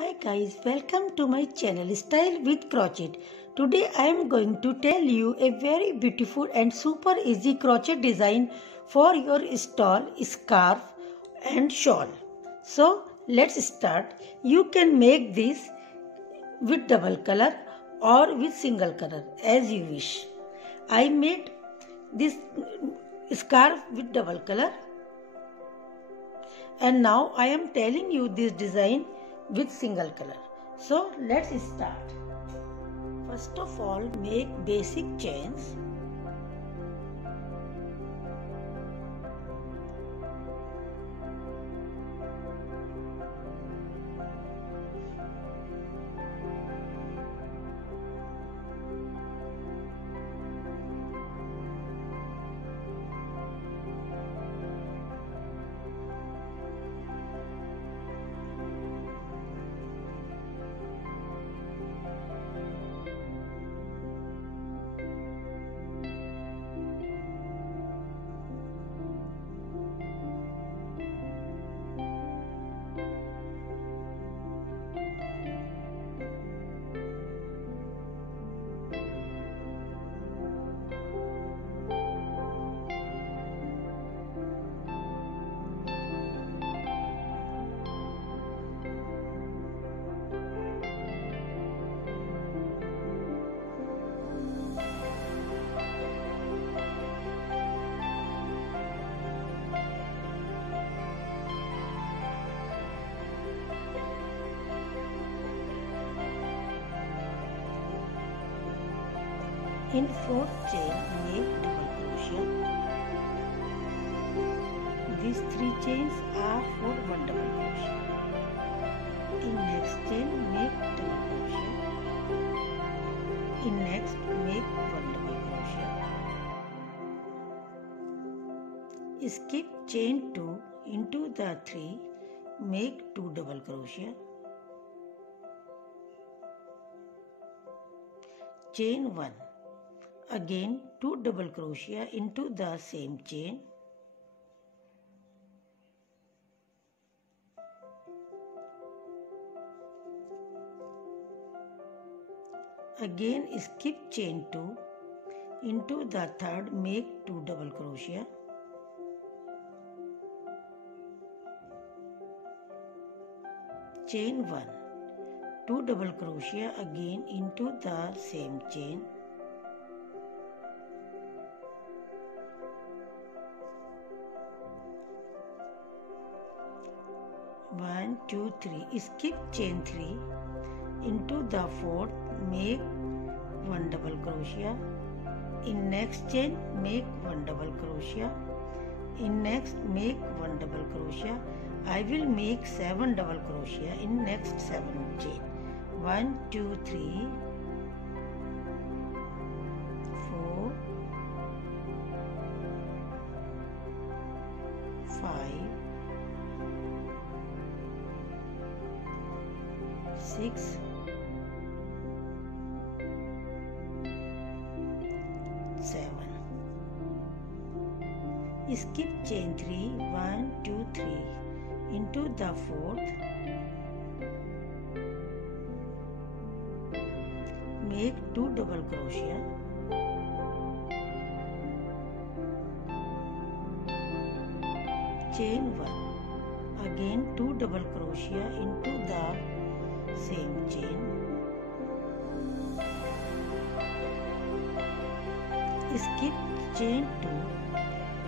Hi guys, welcome to my channel Style with Crochet. Today I am going to tell you a very beautiful and super easy crochet design for your stole, scarf and shawl. So let's start. You can make this with double color or with single color as you wish. I made this scarf with double color and now I am telling you this design with single color. So let's start. First of all, make basic chains. In fourth chain, make double crochet. These three chains are for one double crochet. In next chain, make double crochet. In next, make one double crochet. Skip chain 2 into the 3, make 2 double crochet. Chain 1. Again 2 double crochet into the same chain. Again skip chain 2 into the third, make 2 double crochet. Chain 1, 2 double crochet again into the same chain. One, two, three. Skip chain 3 into the fourth, make 1 double crochet. In next chain, make 1 double crochet. In next, make 1 double crochet. I will make 7 double crochet in next 7 chain. 1, 2, 3, 4, 5, 6, 7. Skip chain 3, 1, 2, 3 into the fourth, make 2 double crochet. Chain 1, again 2 double crochet into the same chain. Skip chain 2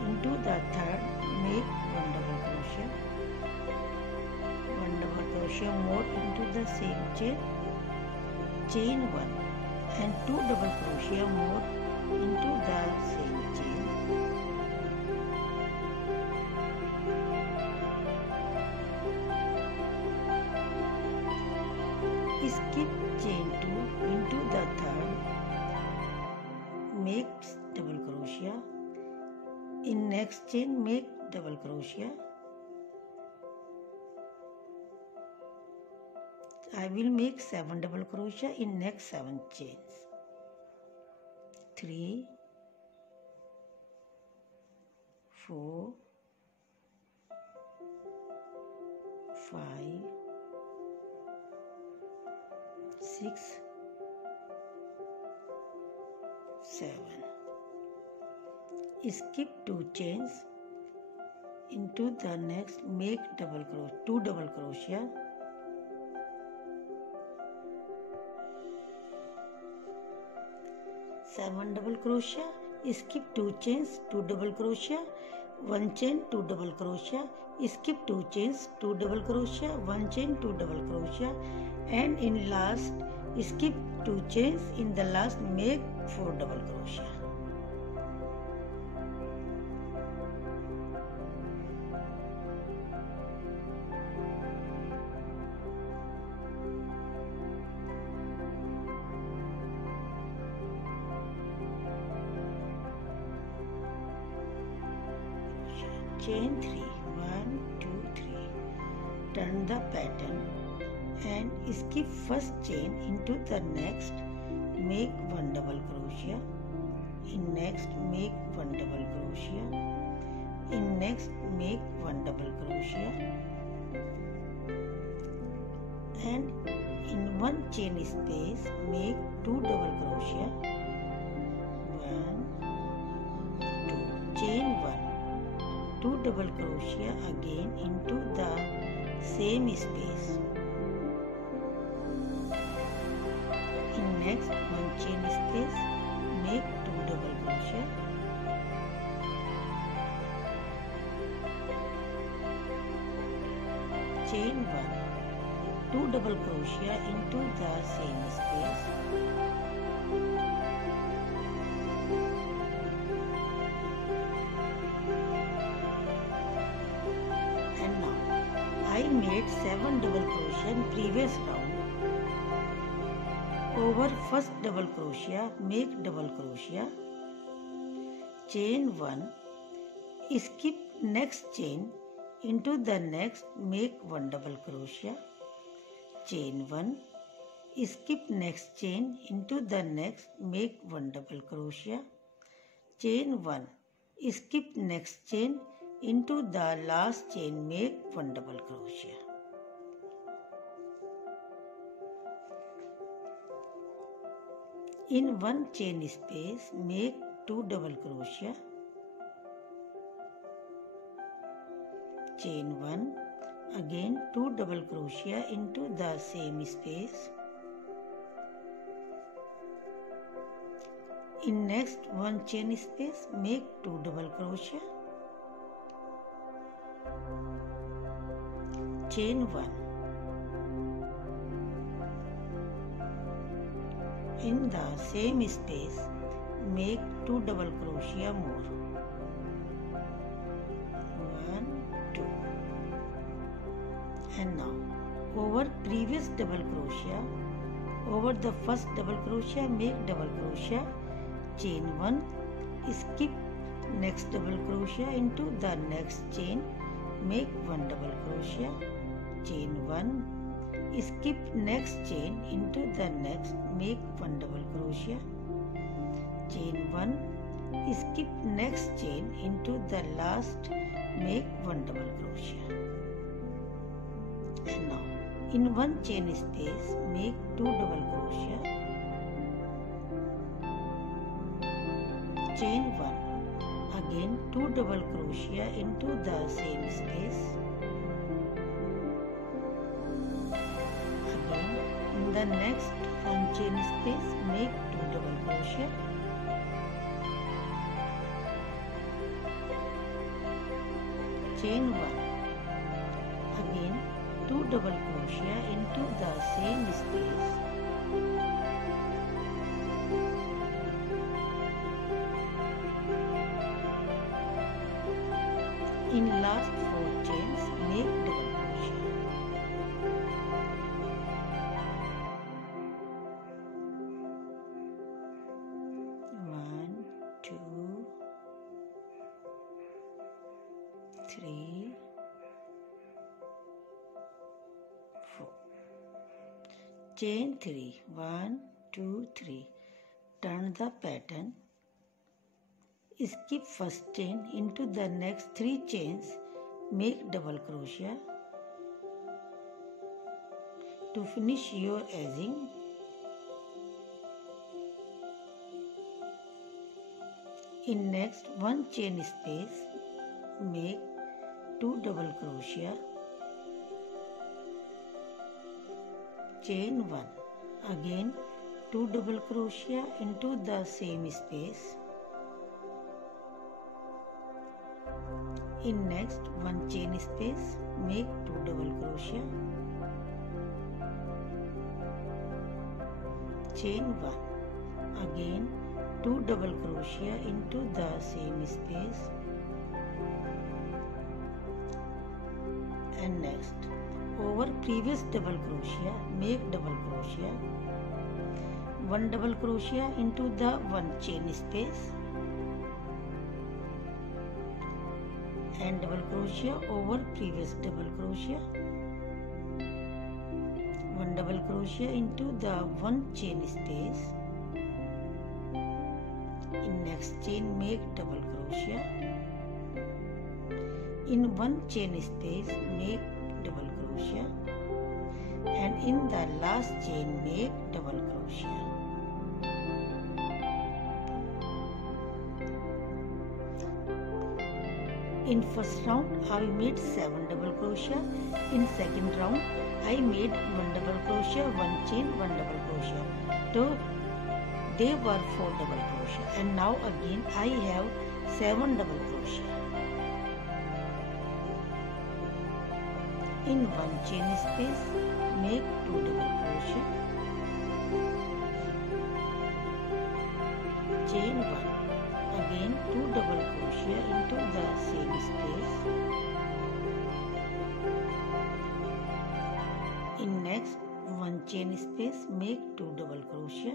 into the third, make 1 double crochet. 1 double crochet more into the same chain. Chain 1 and 2 double crochet more into the same chain. Skip chain 2 into the third, make double crochet. In next chain, make double crochet. I will make 7 double crochet in next 7 chains. 3, 4, 5, 6, 7. Skip 2 chains into the next, make 2 double crochet, 7 double crochet, skip 2 chains, 2 double crochet, 1 chain, 2 double crochet, skip 2 chains, 2 double crochet, 1 chain, 2 double crochet, and in last skip 2 chains, in the last make 4 double crochet. Chain 3, 1, 2, 3. Turn the pattern and skip first chain into the next, make 1 double crochet, in next make 1 double crochet, in next make 1 double crochet, and in 1 chain space make 2 double crochet, 1, 2, chain 1, 2 double crochet again into the same space. In next 1 chain space make 2 double crochet, chain 1, 2 double crochet into the same space. I made 7 double crochet in previous round. Over first double crochet make double crochet, chain 1, skip next chain into the next make 1 double crochet, chain 1, skip next chain into the next make 1 double crochet, chain 1, skip next chain into the last chain make 1 double crochet. In 1 chain space make 2 double crochet, chain 1, again 2 double crochet into the same space. In next 1 chain space make 2 double crochet, chain 1, in the same space make 2 double crochet more, 1, 2, and now over previous double crochet, over the first double crochet make double crochet, chain 1, skip next double crochet into the next chain make 1 double crochet, chain 1, skip next chain into the next make 1 double crochet, chain 1, skip next chain into the last make 1 double crochet, and now in 1 chain space make 2 double crochet, chain 1, again 2 double crochet into the same space, again in the next 1 chain space make 2 double crochet, chain 1, again 2 double crochet into the same space, in last 4 chains make double crochet, 1, 2, 3, 4, chain 3, 1, 2, 3, turn the pattern, skip first chain into the next 3 chains make double crochet. To finish your edging In next one chain space, make 2 double crochet, chain 1, again 2 double crochet into the same space. In next one chain space, make 2 double crochet, chain 1, again 2 double crochet into the same space, and next over previous double crochet make double crochet, 1 double crochet into the one chain space and double crochet over previous double crochet, 1 double crochet into the one chain space, in next chain make double crochet, in one chain space make double crochet, and in the last chain make double crochet. In first round I made 7 double crochet, in second round I made 1 double crochet, 1 chain, 1 double crochet. So they were 4 double crochet, and now again I have 7 double crochet. In one chain space make 2 double crochet, chain 1, again 2 double crochet into the same space, in next one chain space make 2 double crochet,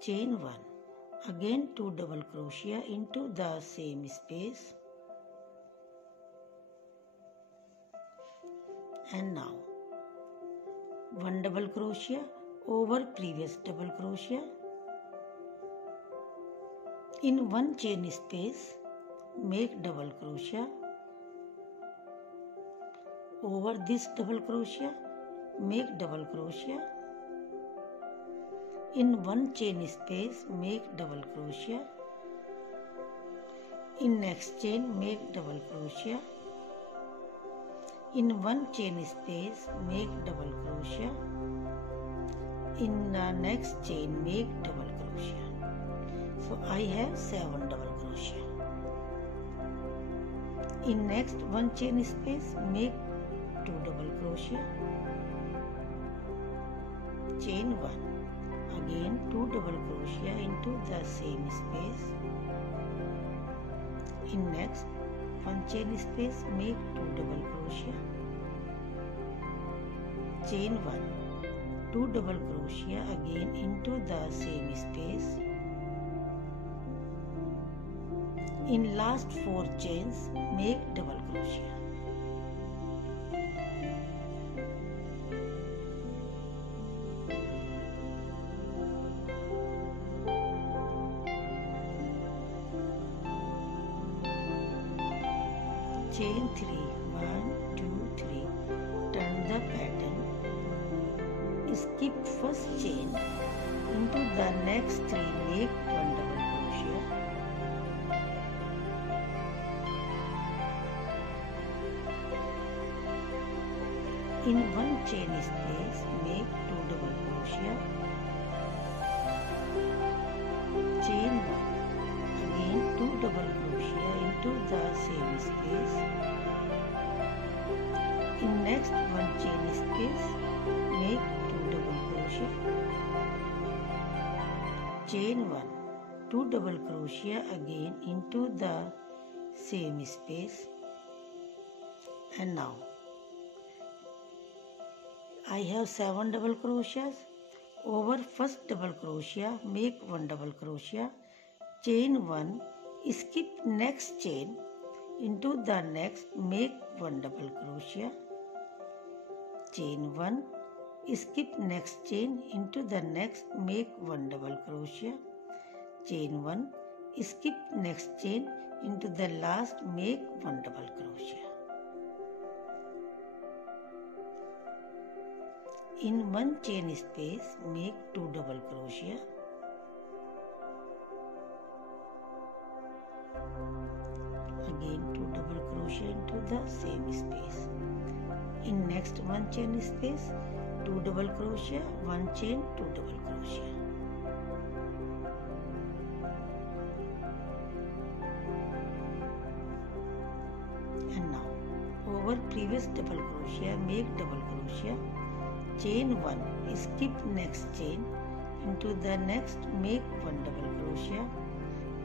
chain 1, again 2 double crochet into the same space, and now 1 double crochet over previous double crochet, in one chain space make double crochet, over this double crochet make double crochet, in one chain space make double crochet, in next chain make double crochet, in one chain space make double crochet, in the next chain make double crochet. So I have 7 double crochet. In next one chain space make 2 double crochet, chain 1, again 2 double crochet into the same space, in next one chain space make 2 double crochet, chain 1, 2 double crochet again into the same space, in last 4 chains make double crochet. Chain 3, 1, 2, 3, turn the pattern, skip first chain, into the next 3 make 1 double crochet, in one chain space make 2 double crochet, chain 1, again 2 double crochet into the same space, in next one chain space make 2 double crochet, chain 1, 2 double crochet again into the same space, and now I have 7 double crochets. Over first double crochet make 1 double crochet, chain 1, skip next chain, into the next make 1 double crochet, chain 1, skip next chain, into the next make 1 double crochet, chain 1, skip next chain, into the last make 1 double crochet. In one chain space, make 2 double crochet. Again 2 double crochet into the same space. In next one chain space, 2 double crochet, 1 chain, 2 double crochet. And now over previous double crochet, make double crochet, chain 1, skip next chain, into the next make 1 double crochet,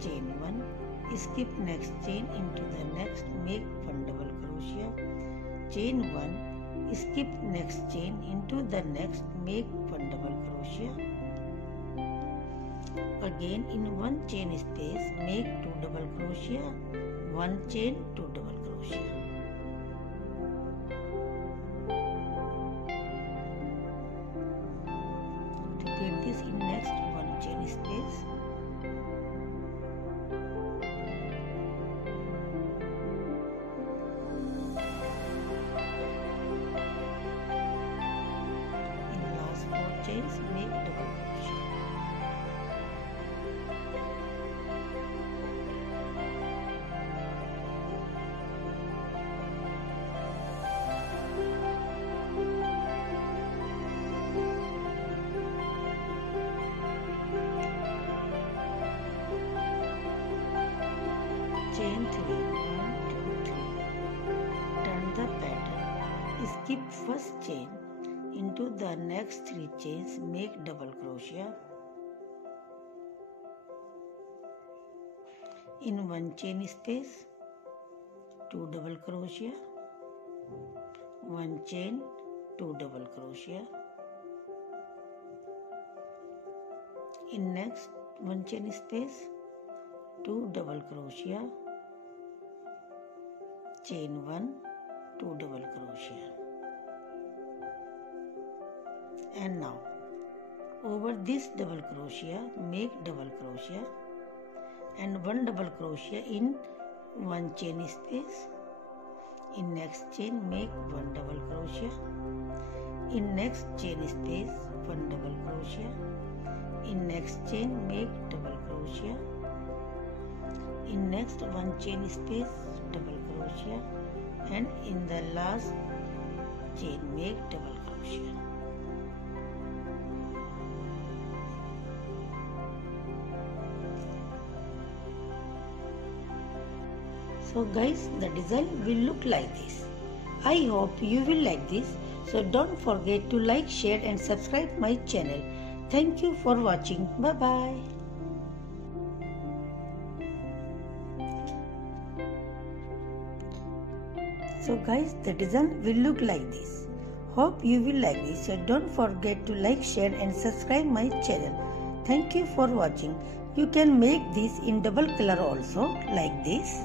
chain 1, skip next chain, into the next make 1 double crochet, chain 1, skip next chain, into the next make 1 double crochet. Again in one chain space, make 2 double crochet, 1 chain, 2 double crochet. Repeat this in next one chain space. In last 4 chains, make double crochet. Chain 3, 1, 2, 3. Turn the pattern. Skip first chain. Into the next 3 chains, make double crochet. In one chain space, 2 double crochet, 1 chain, 2 double crochet. In next one chain space, 2 double crochet, chain 1, 2 double crochet. And now over this double crochet, make double crochet and 1 double crochet in one chain space. In next chain, make 1 double crochet. In next chain space, 1 double crochet. In next chain, make double crochet. In next one chain space, double crochet, and in the last chain make double crochet. So guys, the design will look like this. I hope you will like this. So don't forget to like, share and subscribe my channel. Thank you for watching. Bye bye. So guys, the design will look like this. Hope you will like this. So don't forget to like, share and subscribe my channel. Thank you for watching. You can make this in double color also, like this.